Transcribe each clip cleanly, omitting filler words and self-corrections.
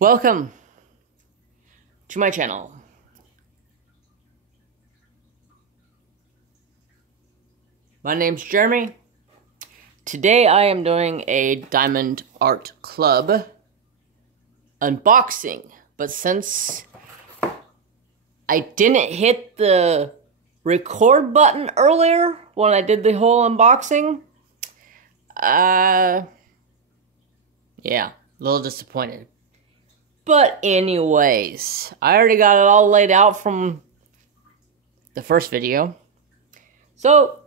Welcome to my channel. My name's Jeremy. Today I am doing a Dimond Art Club unboxing, but since I didn't hit the record button earlier when I did the whole unboxing, yeah, a little disappointed. But anyways, I already got it all laid out from the first video. So,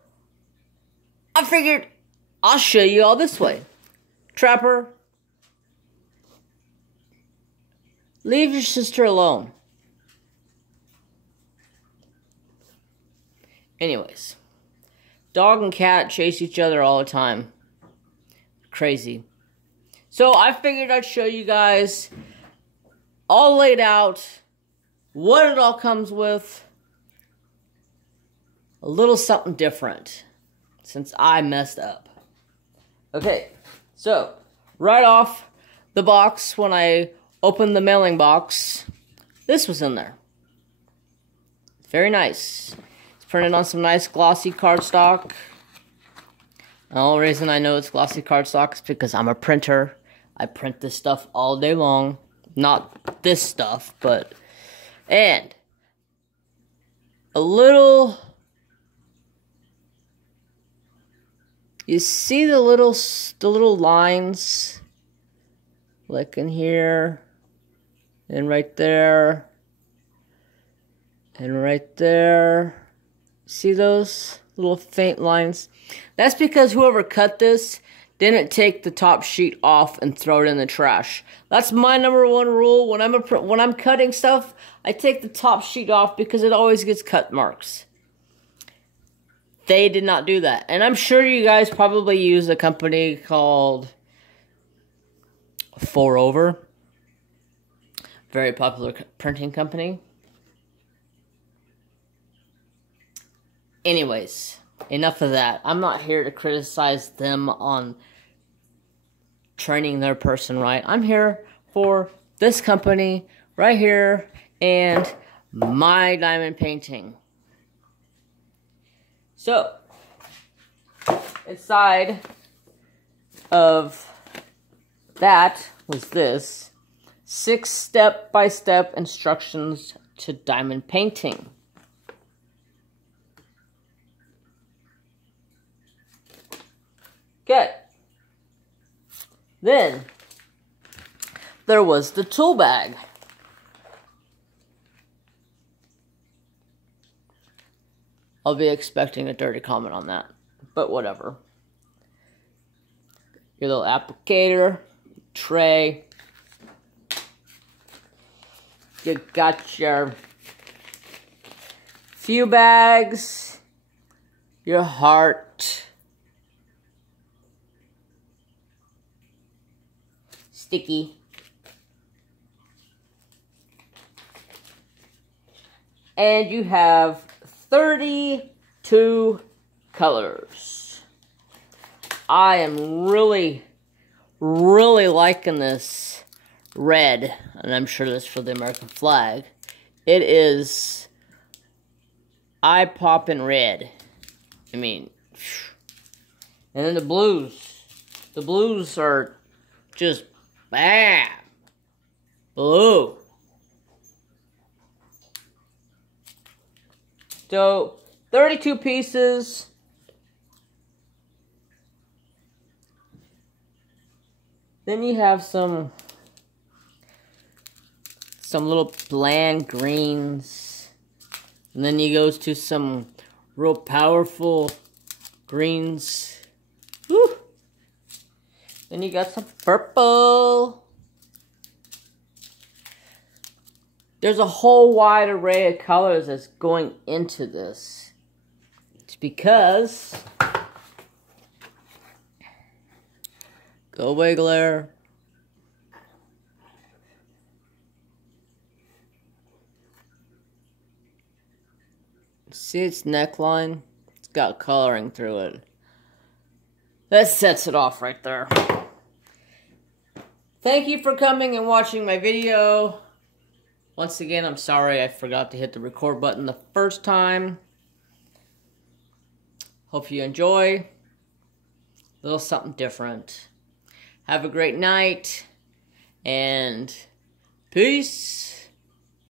I figured I'll show you all this way. Trapper, leave your sister alone. Anyways, dog and cat chase each other all the time. Crazy. So, I figured I'd show you guys all laid out, what it all comes with, a little something different, since I messed up. Okay, so, right off the box, when I opened the mailing box, this was in there. Very nice. It's printed on some nice glossy cardstock. The only reason I know it's glossy cardstock is because I'm a printer. I print this stuff all day long. Not this stuff, but, and a little, you see the little lines, like in here, and right there, and right there. See those little faint lines? That's because whoever cut this didn't take the top sheet off and throw it in the trash. That's my number one rule. When I'm cutting stuff, I take the top sheet off because it always gets cut marks. They did not do that. And I'm sure you guys probably use a company called 4over. Very popular printing company. Anyways, enough of that. I'm not here to criticize them on training their person right. I'm here for this company right here and my diamond painting. So, inside of that was this 6 step-by-step instructions to diamond painting. Okay. Then, there was the tool bag. I'll be expecting a dirty comment on that, but whatever. Your little applicator, tray. You got your few bags, your heart, sticky, and you have 32 colors. I am really liking this red, and I'm sure that's for the American flag. It is eye-popping red. I mean, and then the blues. The blues are just bam, blue. So, 32 pieces. Then you have some little bland greens. And then you go to some real powerful greens. Woo! Then you got some purple. There's a whole wide array of colors that's going into this. It's because, go away glare. See its neckline? It's got coloring through it. That sets it off right there. Thank you for coming and watching my video. Once again, I'm sorry I forgot to hit the record button the first time. Hope you enjoy. A little something different. Have a great night. And peace.